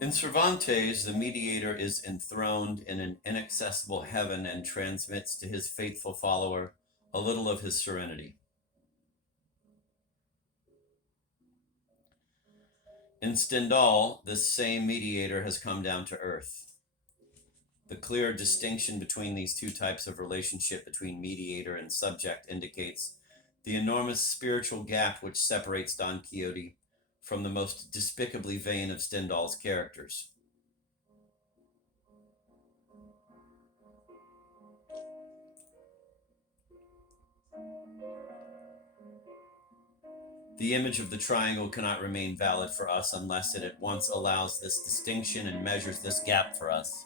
In Cervantes, the mediator is enthroned in an inaccessible heaven and transmits to his faithful follower a little of his serenity. In Stendhal, this same mediator has come down to earth. The clear distinction between these two types of relationship between mediator and subject indicates the enormous spiritual gap which separates Don Quixote from the most despicably vain of Stendhal's characters. The image of the triangle cannot remain valid for us unless it at once allows this distinction and measures this gap for us.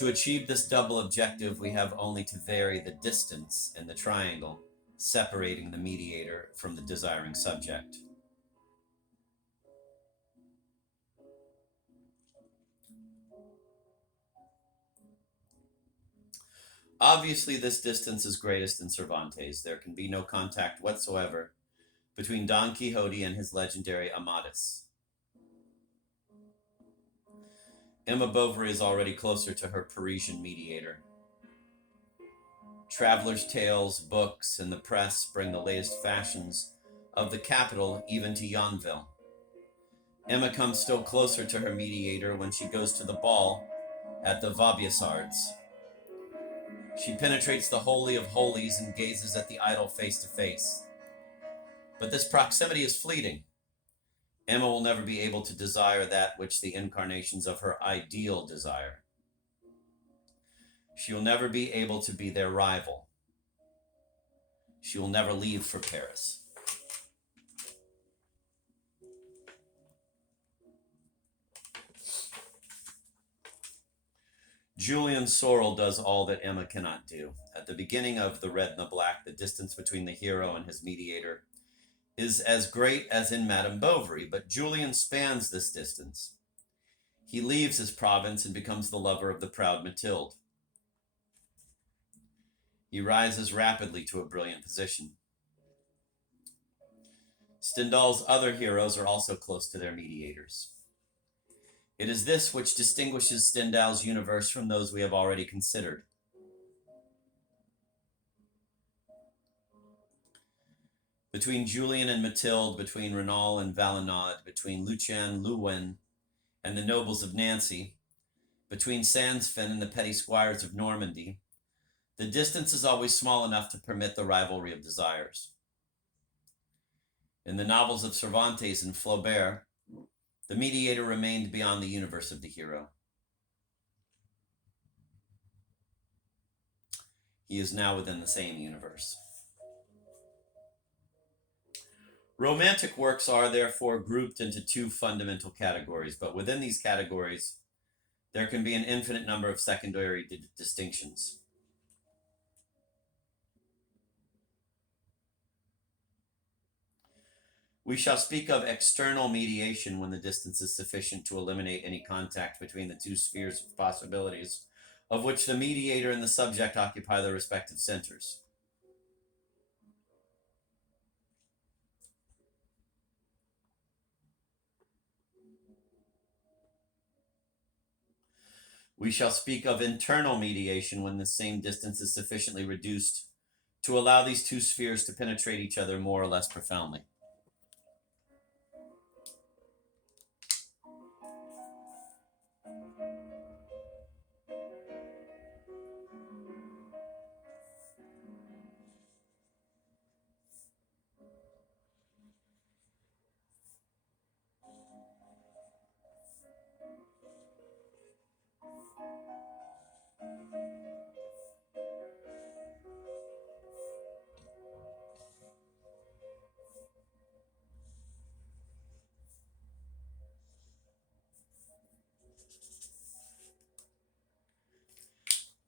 To achieve this double objective, we have only to vary the distance in the triangle, separating the mediator from the desiring subject. Obviously, this distance is greatest in Cervantes. There can be no contact whatsoever between Don Quixote and his legendary Amadis. Emma Bovary is already closer to her Parisian mediator. Travelers' tales, books, and the press bring the latest fashions of the capital even to Yonville. Emma comes still closer to her mediator when she goes to the ball at the Vaubyessards. She penetrates the holy of holies and gazes at the idol face to face. But this proximity is fleeting. Emma will never be able to desire that which the incarnations of her ideal desire. She will never be able to be their rival. She will never leave for Paris. Julian Sorel does all that Emma cannot do. At the beginning of The Red and the Black, the distance between the hero and his mediator is as great as in Madame Bovary, but Julian spans this distance. He leaves his province and becomes the lover of the proud Mathilde. He rises rapidly to a brilliant position. Stendhal's other heroes are also close to their mediators. It is this which distinguishes Stendhal's universe from those we have already considered. Between Julian and Mathilde, between Renaud and Valenod, between Lucien Louwen and the nobles of Nancy, between Sansfin and the petty squires of Normandy, the distance is always small enough to permit the rivalry of desires. In the novels of Cervantes and Flaubert, the mediator remained beyond the universe of the hero. He is now within the same universe. Romantic works are therefore grouped into two fundamental categories, but within these categories, there can be an infinite number of secondary distinctions. We shall speak of external mediation when the distance is sufficient to eliminate any contact between the two spheres of possibilities, of which the mediator and the subject occupy their respective centers. We shall speak of internal mediation when the same distance is sufficiently reduced to allow these two spheres to penetrate each other more or less profoundly.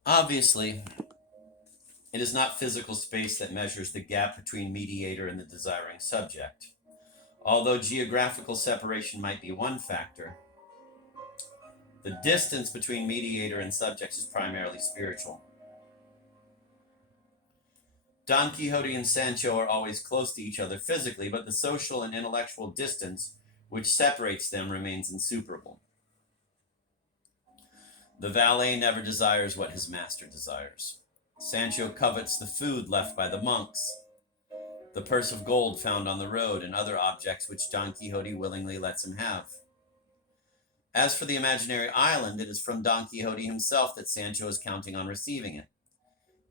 Obviously, it is not physical space that measures the gap between mediator and the desiring subject. Although geographical separation might be one factor, the distance between mediator and subject is primarily spiritual. Don Quixote and Sancho are always close to each other physically, but the social and intellectual distance which separates them remains insuperable. The valet never desires what his master desires. Sancho covets the food left by the monks, the purse of gold found on the road, and other objects which Don Quixote willingly lets him have. As for the imaginary island, it is from Don Quixote himself that Sancho is counting on receiving it,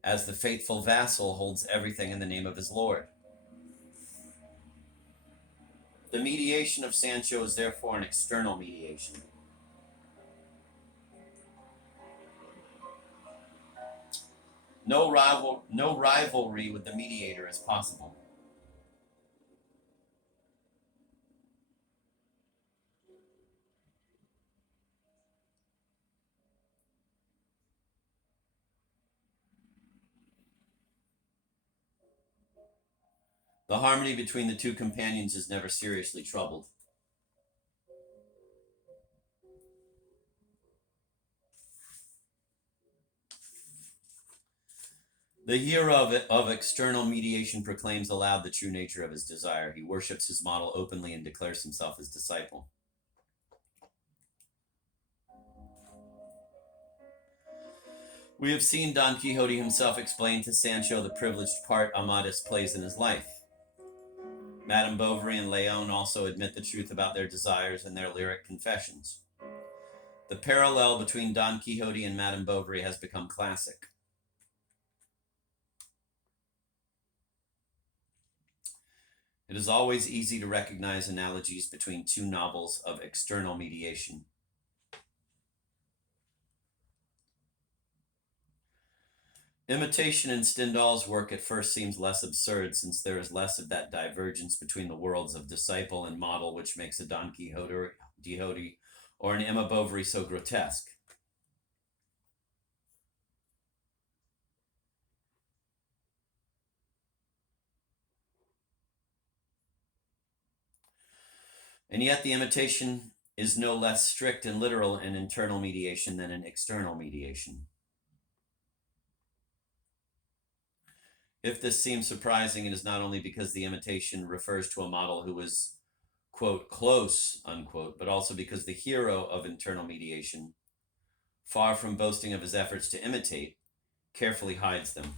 as the faithful vassal holds everything in the name of his lord. The mediation of Sancho is therefore an external mediation. No rivalry with the mediator is possible. The harmony between the two companions is never seriously troubled. The hero of external mediation proclaims aloud the true nature of his desire. He worships his model openly and declares himself his disciple. We have seen Don Quixote himself explain to Sancho the privileged part Amadis plays in his life. Madame Bovary and Leon also admit the truth about their desires in their lyric confessions. The parallel between Don Quixote and Madame Bovary has become classic. It is always easy to recognize analogies between two novels of external mediation. Imitation in Stendhal's work at first seems less absurd, since there is less of that divergence between the worlds of disciple and model which makes a Don Quixote or an Emma Bovary so grotesque. And yet the imitation is no less strict and literal in internal mediation than in external mediation. If this seems surprising, it is not only because the imitation refers to a model who is, quote, close, unquote, but also because the hero of internal mediation, far from boasting of his efforts to imitate, carefully hides them.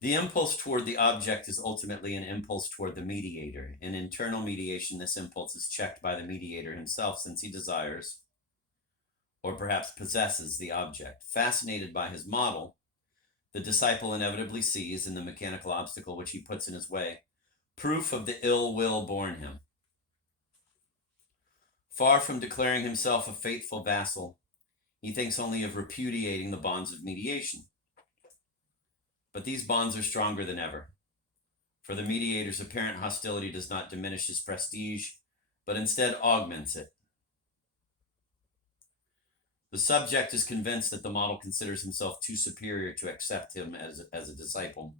The impulse toward the object is ultimately an impulse toward the mediator. In internal mediation, this impulse is checked by the mediator himself, since he desires, or perhaps possesses, the object. Fascinated by his model, the disciple inevitably sees, in the mechanical obstacle which he puts in his way, proof of the ill will borne him. Far from declaring himself a faithful vassal, he thinks only of repudiating the bonds of mediation. But these bonds are stronger than ever, for the mediator's apparent hostility does not diminish his prestige, but instead augments it. The subject is convinced that the model considers himself too superior to accept him as a disciple.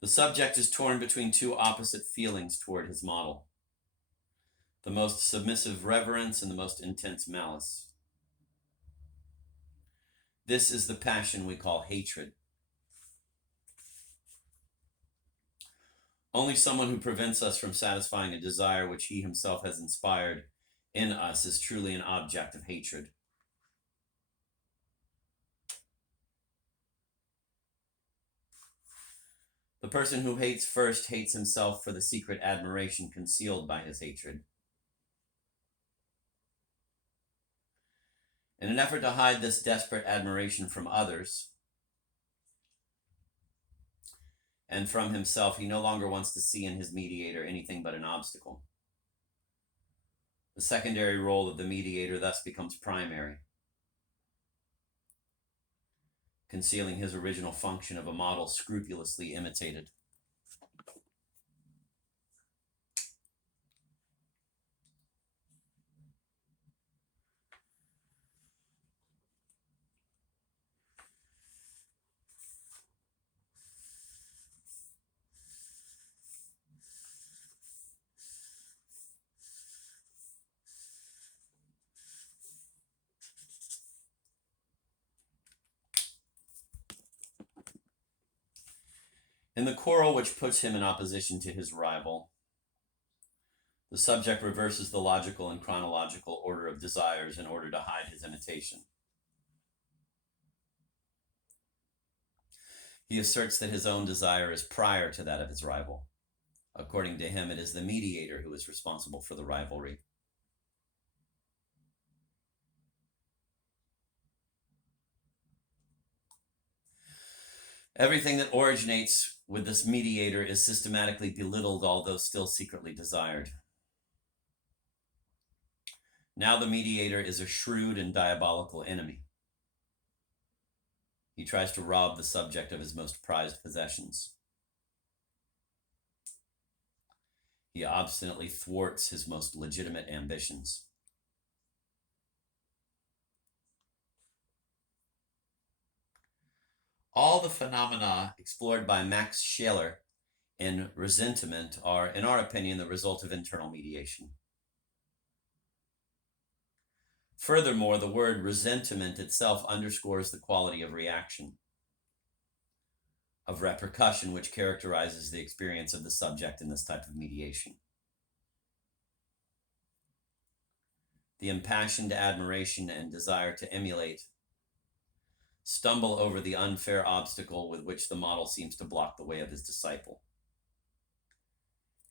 The subject is torn between two opposite feelings toward his model: the most submissive reverence and the most intense malice. This is the passion we call hatred. Only someone who prevents us from satisfying a desire which he himself has inspired in us is truly an object of hatred. The person who hates first hates himself for the secret admiration concealed by his hatred. In an effort to hide this desperate admiration from others and from himself, he no longer wants to see in his mediator anything but an obstacle. The secondary role of the mediator thus becomes primary, concealing his original function of a model scrupulously imitated. In the quarrel which puts him in opposition to his rival, the subject reverses the logical and chronological order of desires in order to hide his imitation. He asserts that his own desire is prior to that of his rival. According to him, it is the mediator who is responsible for the rivalry. Everything that originates with this mediator is systematically belittled, although still secretly desired. Now the mediator is a shrewd and diabolical enemy. He tries to rob the subject of his most prized possessions. He obstinately thwarts his most legitimate ambitions. All the phenomena explored by Max Scheler in Resentiment are, in our opinion, the result of internal mediation. Furthermore, the word resentment itself underscores the quality of reaction, of repercussion, which characterizes the experience of the subject in this type of mediation. The impassioned admiration and desire to emulate stumble over the unfair obstacle with which the model seems to block the way of his disciple.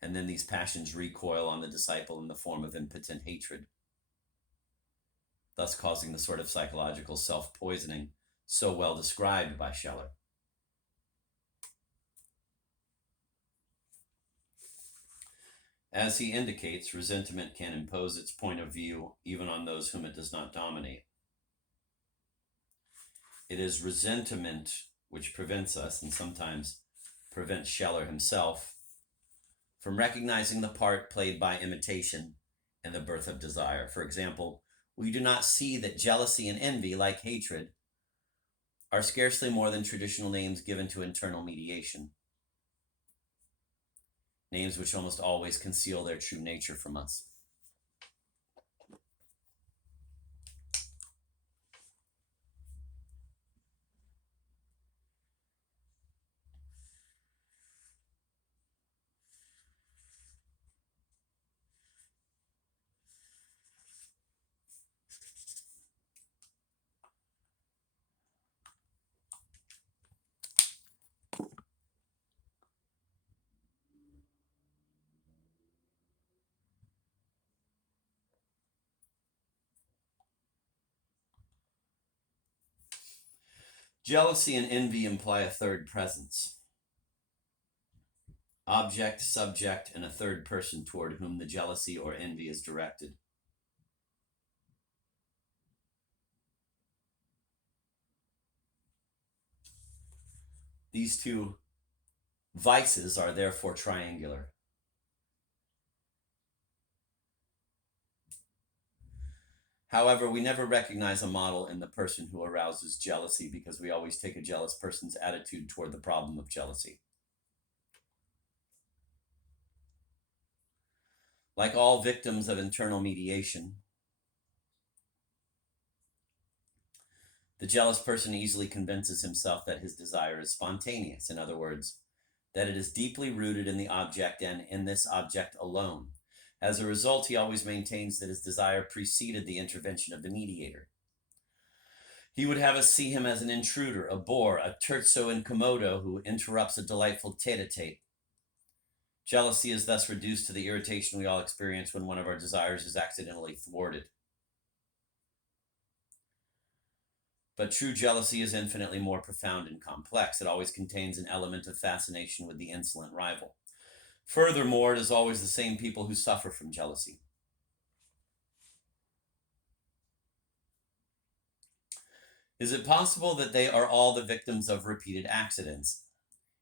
And then these passions recoil on the disciple in the form of impotent hatred, thus causing the sort of psychological self-poisoning so well described by Scheler. As he indicates, resentment can impose its point of view even on those whom it does not dominate. It is resentment which prevents us, and sometimes prevents Scheler himself, from recognizing the part played by imitation in the birth of desire. For example, we do not see that jealousy and envy, like hatred, are scarcely more than traditional names given to internal mediation, names which almost always conceal their true nature from us. Jealousy and envy imply a third presence. Object, subject, and a third person toward whom the jealousy or envy is directed. These two vices are therefore triangular. However, we never recognize a model in the person who arouses jealousy because we always take a jealous person's attitude toward the problem of jealousy. Like all victims of internal mediation, the jealous person easily convinces himself that his desire is spontaneous. In other words, that it is deeply rooted in the object and in this object alone. As a result, he always maintains that his desire preceded the intervention of the mediator. He would have us see him as an intruder, a bore, a terzo incommodo who interrupts a delightful tete-a-tete. Jealousy is thus reduced to the irritation we all experience when one of our desires is accidentally thwarted. But true jealousy is infinitely more profound and complex. It always contains an element of fascination with the insolent rival. Furthermore, it is always the same people who suffer from jealousy. Is it possible that they are all the victims of repeated accidents?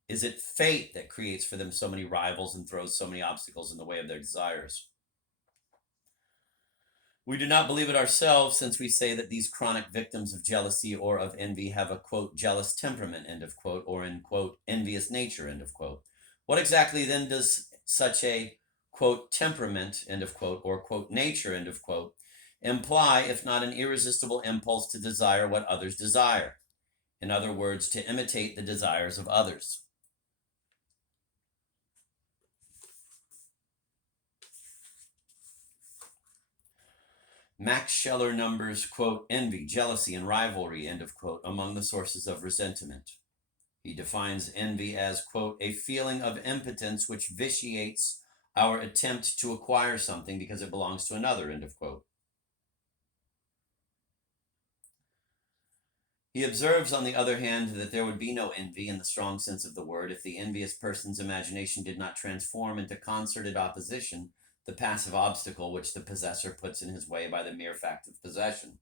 Is it fate that creates for them so many rivals and throws so many obstacles in the way of their desires? We do not believe it ourselves, since we say that these chronic victims of jealousy or of envy have a, quote, jealous temperament, end of quote, or in, quote, envious nature, end of quote. What exactly then does such a, quote, temperament, end of quote, or, quote, nature, end of quote, imply, if not an irresistible impulse to desire what others desire? In other words, to imitate the desires of others. Max Scheler numbers, quote, envy, jealousy, and rivalry, end of quote, among the sources of resentment. He defines envy as, quote, a feeling of impotence which vitiates our attempt to acquire something because it belongs to another, end of quote. He observes, on the other hand, that there would be no envy in the strong sense of the word if the envious person's imagination did not transform into concerted opposition the passive obstacle which the possessor puts in his way by the mere fact of possession.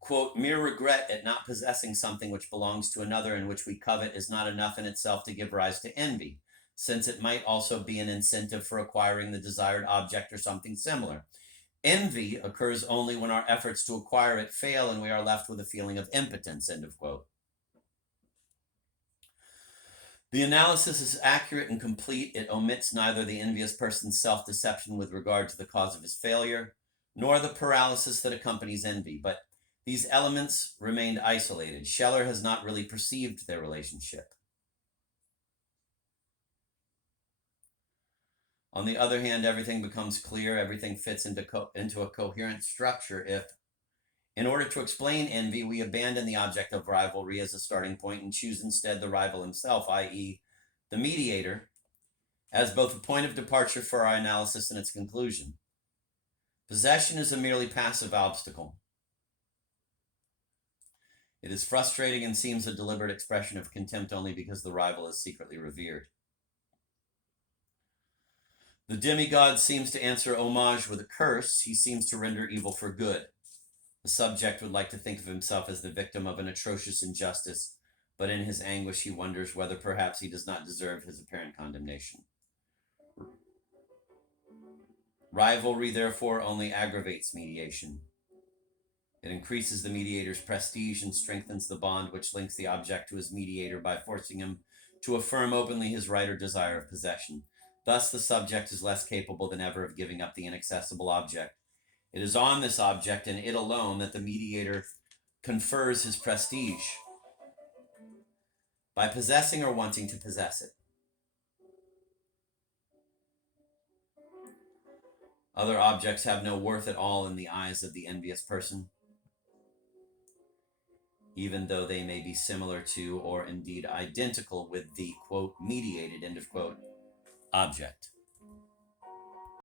Quote, mere regret at not possessing something which belongs to another and which we covet is not enough in itself to give rise to envy, since it might also be an incentive for acquiring the desired object or something similar. Envy occurs only when our efforts to acquire it fail and we are left with a feeling of impotence, end of quote. The analysis is accurate and complete. It omits neither the envious person's self-deception with regard to the cause of his failure, nor the paralysis that accompanies envy, but these elements remained isolated. Scheler has not really perceived their relationship. On the other hand, everything becomes clear, everything fits into a coherent structure if, in order to explain envy, we abandon the object of rivalry as a starting point and choose instead the rival himself, i.e., the mediator, as both a point of departure for our analysis and its conclusion. Possession is a merely passive obstacle. It is frustrating and seems a deliberate expression of contempt only because the rival is secretly revered. The demigod seems to answer homage with a curse. He seems to render evil for good. The subject would like to think of himself as the victim of an atrocious injustice, but in his anguish he wonders whether perhaps he does not deserve his apparent condemnation. Rivalry, therefore, only aggravates mediation. It increases the mediator's prestige and strengthens the bond which links the object to his mediator by forcing him to affirm openly his right or desire of possession. Thus, the subject is less capable than ever of giving up the inaccessible object. It is on this object and it alone that the mediator confers his prestige by possessing or wanting to possess it. Other objects have no worth at all in the eyes of the envious person, even though they may be similar to or indeed identical with the, quote, mediated, end of quote, object.